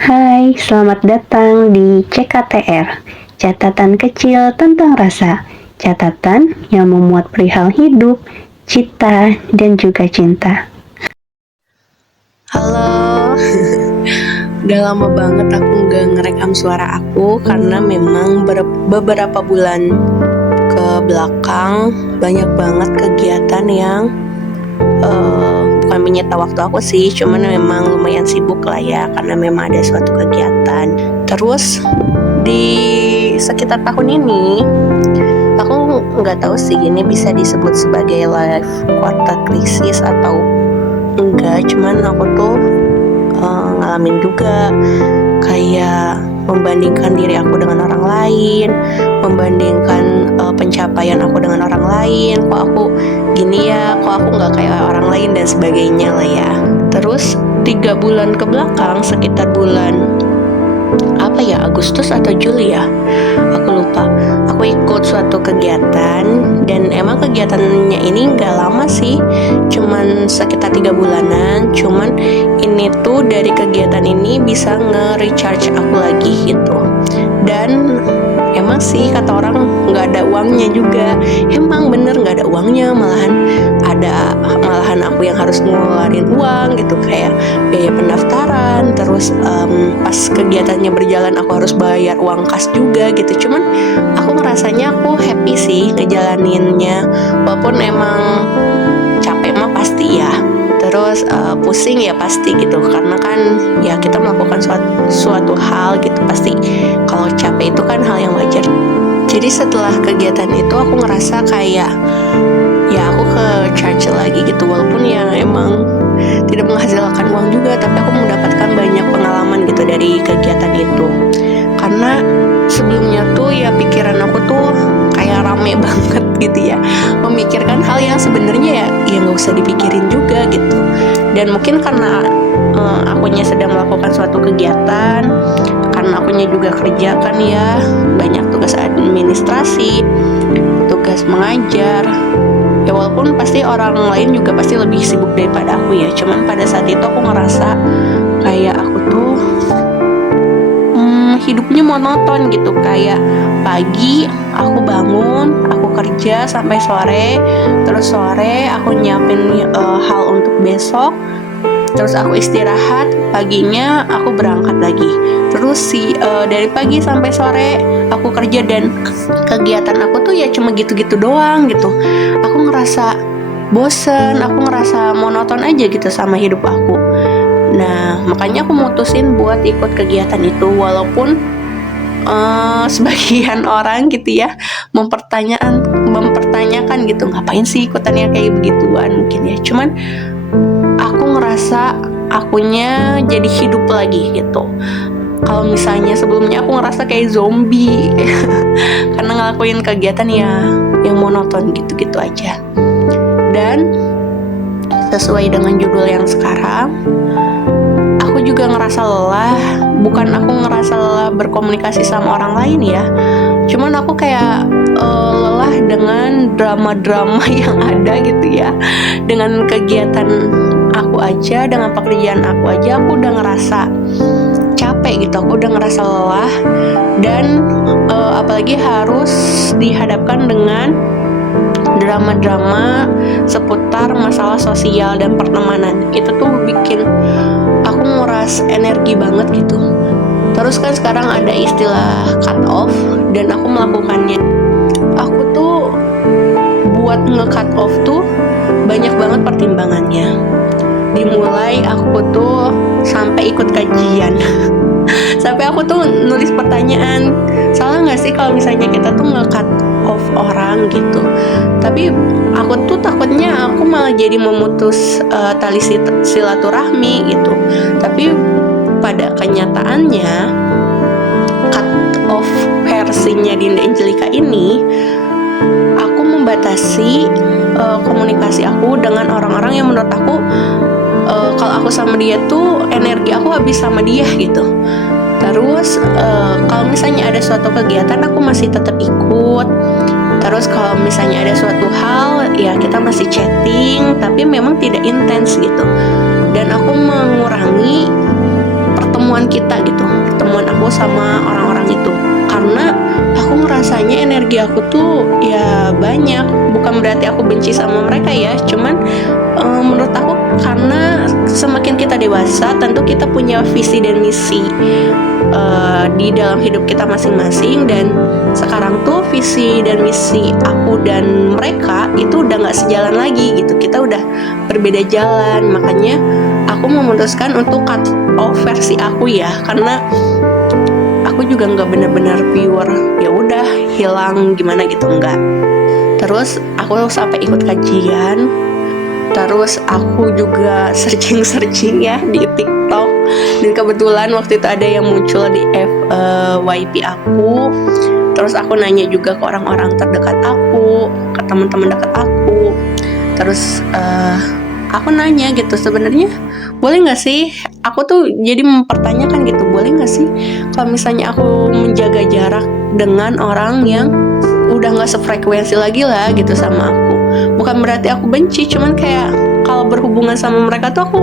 Hai, selamat datang di CKTR, catatan kecil tentang rasa, catatan yang memuat perihal hidup, cita, dan juga cinta. Halo, udah lama banget aku nggak ngerekam suara aku karena memang beberapa bulan ke belakang banyak banget kegiatan yang bukan menyita waktu aku sih, cuman memang lumayan sibuk lah ya karena memang ada suatu kegiatan. Terus di sekitar tahun ini aku nggak tahu sih ini bisa disebut sebagai life quarter crisis atau enggak, cuman aku tuh ngalamin juga kayak membandingkan diri aku dengan orang lain, membandingkan pencapaian aku dengan orang lain, kok aku gini ya, kok aku nggak kayak orang lain dan sebagainya lah ya. Terus 3 bulan ke belakang, sekitar bulan apa ya, Agustus atau Juli ya, aku lupa, aku ikut suatu kegiatan dan emang kegiatannya ini nggak lama sih, cuman sekitar 3 bulanan. Cuman ini tuh dari kegiatan ini bisa nge-recharge aku lagi gitu. Dan emang sih kata orang nggak ada uangnya juga, emang bener nggak ada uangnya, malahan aku yang harus ngeluarin uang gitu, kayak biaya pendaftaran. Terus pas kegiatannya berjalan aku harus bayar uang kas juga gitu. Cuman aku ngerasanya aku happy sih ngejalaninnya, walaupun emang capek mah pasti ya, terus pusing ya pasti gitu, karena kan ya kita melakukan suatu hal gitu, pasti kalau capek itu kan hal yang wajar. Jadi setelah kegiatan itu aku ngerasa kayak ya aku ke charge lagi gitu, walaupun ya emang tidak menghasilkan uang juga, tapi aku mendapatkan banyak pengalaman gitu dari kegiatan itu. Karena sebelumnya tuh ya pikiran aku tuh kayak rame banget gitu ya, memikirkan hal yang sebenarnya ya nggak usah dipikirin juga gitu. Dan mungkin karena akunya sedang melakukan suatu kegiatan, karena akunya juga kerja kan ya, banyak tugas administrasi, tugas mengajar ya, walaupun pasti orang lain juga pasti lebih sibuk daripada aku ya. Cuman pada saat itu aku ngerasa kayak aku tuh hidupnya monoton gitu, kayak pagi aku bangun, aku kerja sampai sore, terus sore aku nyiapin hal untuk besok, terus aku istirahat, paginya aku berangkat lagi. Terus dari pagi sampai sore aku kerja, dan kegiatan aku tuh ya cuma gitu-gitu doang gitu. Aku ngerasa bosen, aku ngerasa monoton aja gitu sama hidup aku. Nah, makanya aku mutusin buat ikut kegiatan itu, walaupun sebagian orang gitu ya mempertanyakan gitu, ngapain sih ikutannya kayak begituan mungkin ya. Cuman aku ngerasa akunya jadi hidup lagi gitu. Kalau misalnya sebelumnya aku ngerasa kayak zombie karena ngelakuin kegiatan ya yang monoton gitu-gitu aja. Dan sesuai dengan judul yang sekarang, aku juga ngerasa lelah. Bukan aku ngerasa lelah berkomunikasi sama orang lain ya, cuman aku kayak lelah dengan drama-drama yang ada gitu ya. Dengan kegiatan aku aja, dengan pekerjaan aku aja, aku udah ngerasa capek gitu, aku udah ngerasa lelah. Dan apalagi harus dihadapkan dengan drama-drama seputar masalah sosial dan pertemanan. Itu tuh bikin aku nguras energi banget gitu. Terus kan sekarang ada istilah cut off, dan aku melakukannya. Aku tuh buat nge-cut off tuh banyak banget pertimbangannya. Dimulai aku tuh sampai ikut kajian sampai aku tuh nulis pertanyaan, salah nggak sih kalau misalnya kita tuh nge-cut off orang gitu. Tapi aku tuh takutnya aku malah jadi memutus tali silaturahmi gitu. Tapi pada kenyataannya cut off versinya Dinda Angelika ini, aku membatasi komunikasi aku dengan orang-orang yang menurut aku kalau aku sama dia tuh energi aku habis sama dia gitu. Terus kalau misalnya ada suatu kegiatan aku masih tetap ikut. Terus kalau misalnya ada suatu hal ya kita masih chatting, tapi memang tidak intens gitu. Dan aku mengurangi pertemuan kita gitu. sama orang-orang itu. Karena aku ngerasanya energi aku tuh ya banyak. Bukan berarti aku benci sama mereka ya, cuman menurut aku karena semakin kita dewasa tentu kita punya visi dan misi di dalam hidup kita masing-masing, dan sekarang tuh visi dan misi aku dan mereka itu udah gak sejalan lagi gitu. Kita udah berbeda jalan, makanya aku memutuskan untuk cut off versi aku ya, karena aku juga nggak benar-benar pure ya udah hilang gimana gitu, enggak. Terus aku sampai ikut kajian, terus aku juga searching ya di TikTok, dan kebetulan waktu itu ada yang muncul di FYP aku. Terus aku nanya juga ke orang-orang terdekat aku, ke teman-teman dekat aku. Terus aku nanya gitu, sebenarnya boleh nggak sih, aku tuh jadi mempertanyakan gitu, boleh nggak sih kalau misalnya aku menjaga jarak dengan orang yang udah nggak sefrekuensi lagi lah gitu sama aku. Bukan berarti aku benci, cuman kayak kalau berhubungan sama mereka tuh aku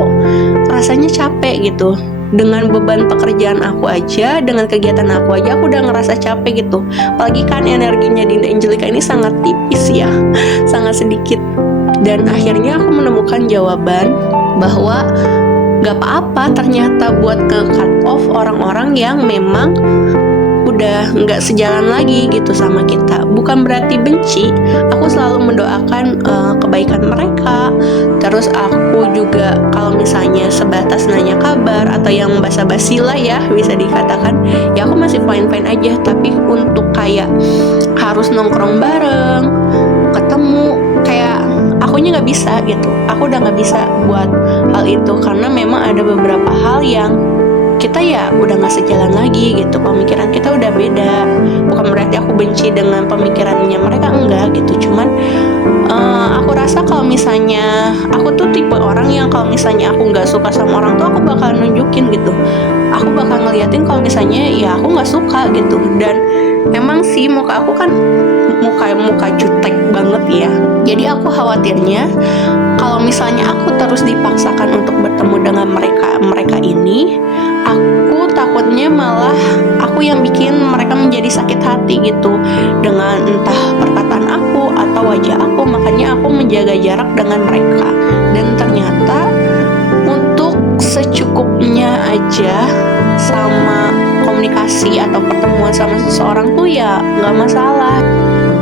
rasanya capek gitu. Dengan beban pekerjaan aku aja, dengan kegiatan aku aja, aku udah ngerasa capek gitu. Apalagi kan energinya Dinda Angelika ini sangat tipis ya, sangat sedikit. Dan akhirnya aku menemukan jawaban bahwa gak apa-apa ternyata buat cut off orang-orang yang memang udah gak sejalan lagi gitu sama kita. Bukan berarti benci, aku selalu mendoakan kebaikan mereka. Terus aku juga kalau misalnya sebatas nanya kabar atau yang basa-basi lah ya bisa dikatakan, ya aku masih fine-fine aja. Tapi untuk kayak harus nongkrong bareng, ketemu, kayak akunya nggak bisa gitu. Aku udah nggak bisa buat hal itu karena memang ada beberapa hal yang kita ya udah nggak sejalan lagi gitu. Pemikiran kita udah beda. Bukan berarti aku benci dengan pemikirannya mereka, enggak gitu. Cuman aku rasa kalau misalnya aku tuh tipe orang yang kalau misalnya aku nggak suka sama orang tuh aku bakal nunjukin gitu. Aku bakal ngeliatin kalau misalnya ya aku nggak suka gitu. Dan emang sih muka aku kan muka jutek banget ya. Jadi aku khawatirnya kalau misalnya aku terus dipaksakan untuk bertemu dengan mereka ini, aku takutnya malah aku yang bikin mereka menjadi sakit hati gitu dengan entah perkataan aku atau wajah aku. Makanya aku menjaga jarak dengan mereka. Dan ternyata untuk secukupnya aja sama komunikasi atau pertemuan sama seseorang tuh ya nggak masalah.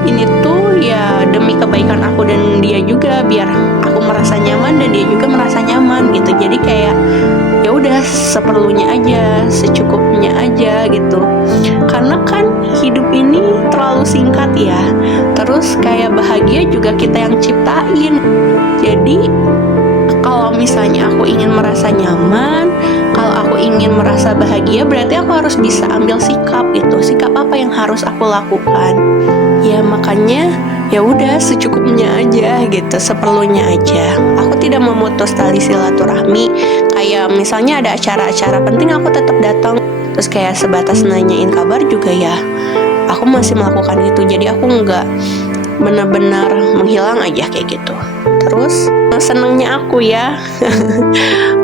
Ini tuh ya demi kebaikan aku dan dia juga, biar aku merasa nyaman dan dia juga merasa nyaman gitu. Jadi kayak ya udah seperlunya aja, secukupnya aja gitu. Karena kan hidup ini terlalu singkat ya. Terus kayak bahagia juga kita yang ciptain. Jadi kalau misalnya aku ingin merasa nyaman, kalau aku ingin merasa bahagia, berarti aku harus bisa ambil sikap gitu. Sikap apa yang harus aku lakukan? Ya makanya ya udah secukupnya aja gitu, seperlunya aja. Aku tidak memutus tali silaturahmi. Kayak misalnya ada acara-acara penting aku tetap datang. Terus kayak sebatas nanyain kabar juga ya aku masih melakukan itu. Jadi aku nggak benar-benar menghilang aja kayak gitu. Terus senangnya aku ya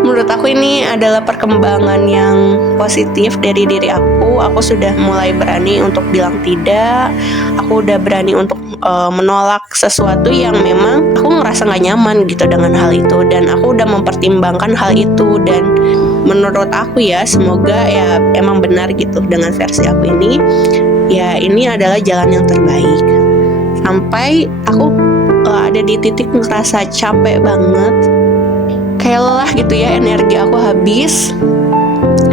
menurut aku ini adalah perkembangan yang positif dari diri aku. Aku sudah mulai berani untuk bilang tidak. Aku udah berani untuk menolak sesuatu yang memang aku ngerasa gak nyaman gitu dengan hal itu. Dan aku udah mempertimbangkan hal itu. Dan menurut aku ya, semoga ya emang benar gitu dengan versi aku ini. Ya ini adalah jalan yang terbaik. Sampai aku ada di titik ngerasa capek banget, kayak lelah gitu ya, energi aku habis,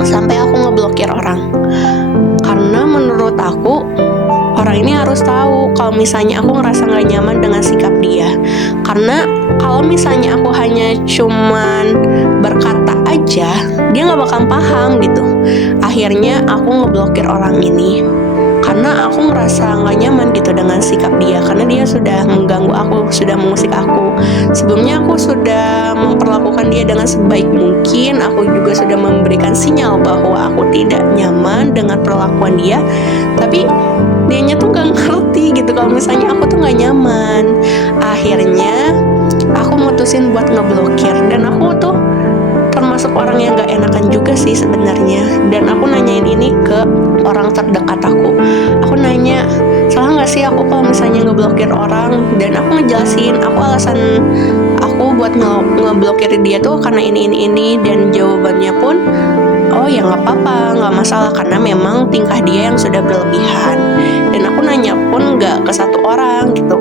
sampai aku ngeblokir orang. Karena menurut aku orang ini harus tahu kalau misalnya aku ngerasa gak nyaman dengan sikap dia. Karena kalau misalnya aku hanya cuman berkata aja, dia gak bakal paham gitu. Akhirnya aku ngeblokir orang ini karena aku ngerasa gak nyaman gitu dengan sikap dia. Karena dia sudah mengganggu aku, sudah mengusik aku. Sebelumnya aku sudah memperlakukan dia dengan sebaik mungkin. Aku juga sudah memberikan sinyal bahwa aku tidak nyaman dengan perlakuan dia. Tapi dianya tuh gak ngerti gitu kalau misalnya aku tuh gak nyaman. Akhirnya aku mutusin buat ngeblokir. Dan aku tuh termasuk termasuk orang yang gak enakan juga sih sebenarnya. Dan aku nanyain ini ke orang terdekat aku. Aku nanya, salah gak sih aku kalau misalnya ngeblokir orang? Dan aku ngejelasin, alasan aku buat ngeblokir dia tuh karena ini. Dan jawabannya pun, oh ya nggak apa-apa, nggak masalah, karena memang tingkah dia yang sudah berlebihan. Dan aku nanya pun nggak ke satu orang gitu,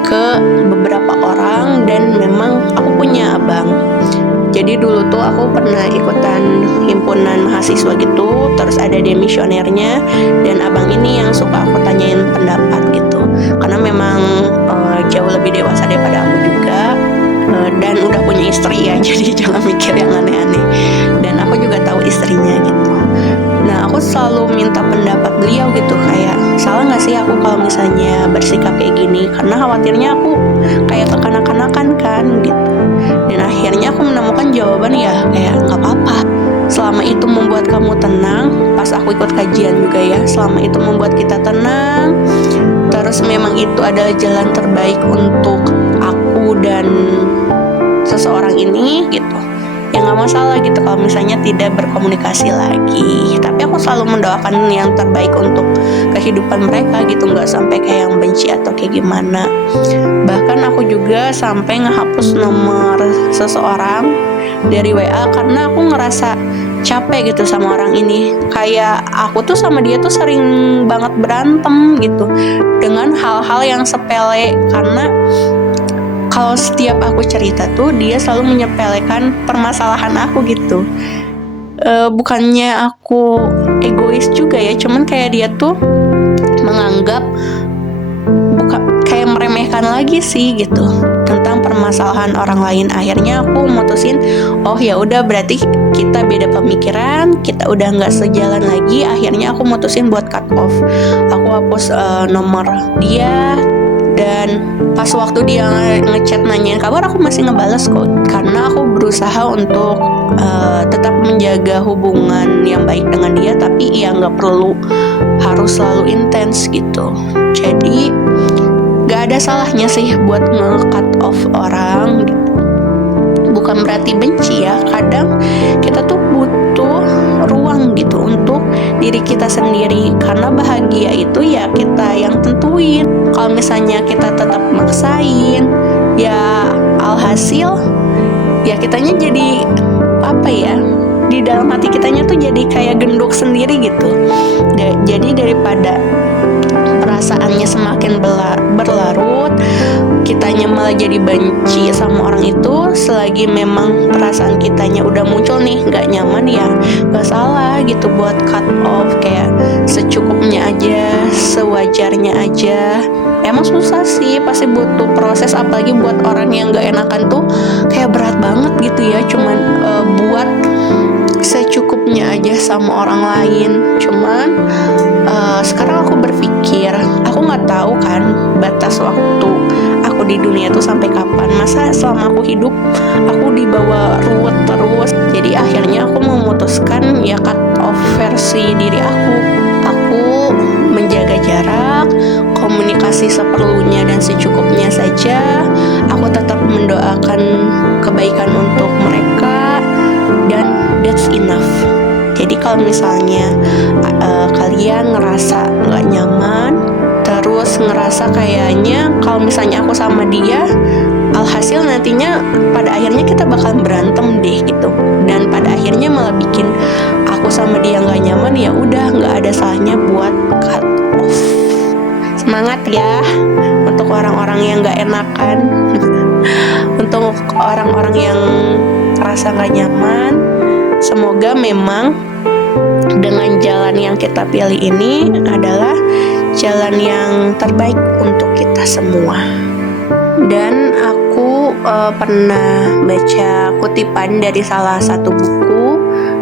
ke beberapa orang. Dan memang aku punya abang. Jadi dulu tuh aku pernah ikutan himpunan mahasiswa gitu, terus ada demisionernya, dan abang ini yang suka aku tanyain pendapat gitu, karena memang jauh lebih dewasa daripada aku juga, dan udah punya istri ya, jadi jangan mikir yang aneh-aneh. Dan aku juga tahu istrinya gitu. Nah, aku selalu minta pendapat beliau gitu, kayak salah nggak sih aku kalau misalnya bersikap kayak gini, karena khawatirnya aku kayak kekanak-kanakan kan gitu. Dan akhirnya aku menemukan jawaban, ya kayak nggak apa-apa, selama itu membuat kamu tenang. Pas aku ikut kajian juga ya, selama itu membuat kita tenang, terus memang itu adalah jalan terbaik untuk aku dan seseorang ini gitu, ya nggak masalah gitu kalau misalnya tidak berkomunikasi lagi. Tapi aku selalu mendoakan yang terbaik untuk kehidupan mereka gitu, nggak sampai kayak yang benci atau kayak gimana. Bahkan aku juga sampai ngehapus nomor seseorang dari WA karena aku ngerasa capek gitu sama orang ini. Kayak aku tuh sama dia tuh sering banget berantem gitu dengan hal-hal yang sepele, karena kalau setiap aku cerita tuh dia selalu menyepelekan permasalahan aku gitu. Bukannya aku egois juga ya, cuman kayak dia tuh menganggap kayak meremehkan lagi sih gitu tentang permasalahan orang lain. Akhirnya aku mutusin, oh ya udah berarti kita beda pemikiran, kita udah nggak sejalan lagi. Akhirnya aku mutusin buat cut off. Aku hapus nomor dia. Dan pas waktu dia ngechat nanyain kabar, aku masih ngebales kok, karena aku berusaha untuk tetap menjaga hubungan yang baik dengan dia, tapi ya nggak perlu harus selalu intens gitu. Jadi nggak ada salahnya sih buat nge-cut off orang gitu. Bukan berarti benci ya, kadang kita tuh butuh ruang gitu untuk diri kita sendiri, karena bahagia itu ya kita yang tentuin. Kalau misalnya kita tetap maksain, ya alhasil ya kitanya jadi apa ya, di dalam hati kitanya tuh jadi kayak genduk sendiri gitu. Jadi daripada perasaannya semakin berlarut, kitanya malah jadi benci sama orang itu. Selagi memang perasaan kitanya udah muncul nih gak nyaman, ya gak salah gitu buat cut off, kayak secukupnya aja, sewajarnya aja. Emang susah sih, pasti butuh proses, apalagi buat orang yang gak enakan tuh kayak berat banget gitu ya, cuman buat secukupnya aja sama orang lain. Cuman sekarang aku berpikir, aku nggak tahu kan batas waktu aku di dunia tuh sampai kapan. Masa selama aku hidup aku dibawa ruwet terus. Jadi akhirnya aku memutuskan ya cut off versi diri aku. Aku menjaga jarak, komunikasi seperlunya dan secukupnya saja. Aku tetap mendoakan kebaikan untuk mereka, dan that's enough. Jadi kalau misalnya kalian ngerasa gak nyaman, terus ngerasa kayaknya kalau misalnya aku sama dia, alhasil nantinya pada akhirnya kita bakalan berantem deh gitu, dan pada akhirnya malah bikin aku sama dia gak nyaman, ya udah gak ada salahnya buat cut off. Semangat ya untuk orang-orang yang gak enakan, untuk orang-orang yang rasa gak nyaman. Semoga memang dengan jalan yang kita pilih ini adalah jalan yang terbaik untuk kita semua. Dan aku pernah baca kutipan dari salah satu buku,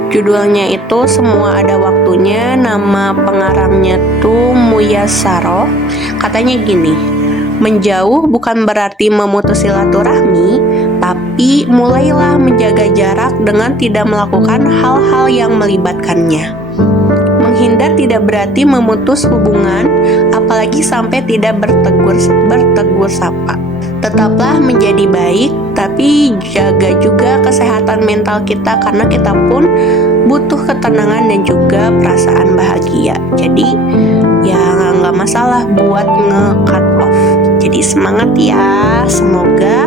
judulnya itu Semua Ada Waktunya. Nama pengarangnya tuh Muyasaro. Katanya gini, menjauh bukan berarti memutus silaturahmi, tapi mulailah menjaga jarak dengan tidak melakukan hal-hal yang melibatkannya. Menghindar tidak berarti memutus hubungan, apalagi sampai tidak bertegur sapa. Tetaplah menjadi baik, tapi jaga juga kesehatan mental kita karena kita pun butuh ketenangan dan juga perasaan bahagia. Jadi ya nggak masalah buat nge-cut off. Jadi semangat ya, semoga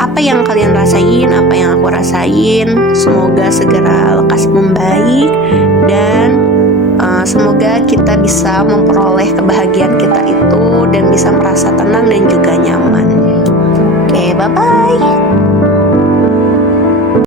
apa yang kalian rasain, apa yang aku rasain, semoga segera lekas membaik dan semoga kita bisa memperoleh kebahagiaan kita itu dan bisa merasa tenang dan juga nyaman. Oke, bye-bye.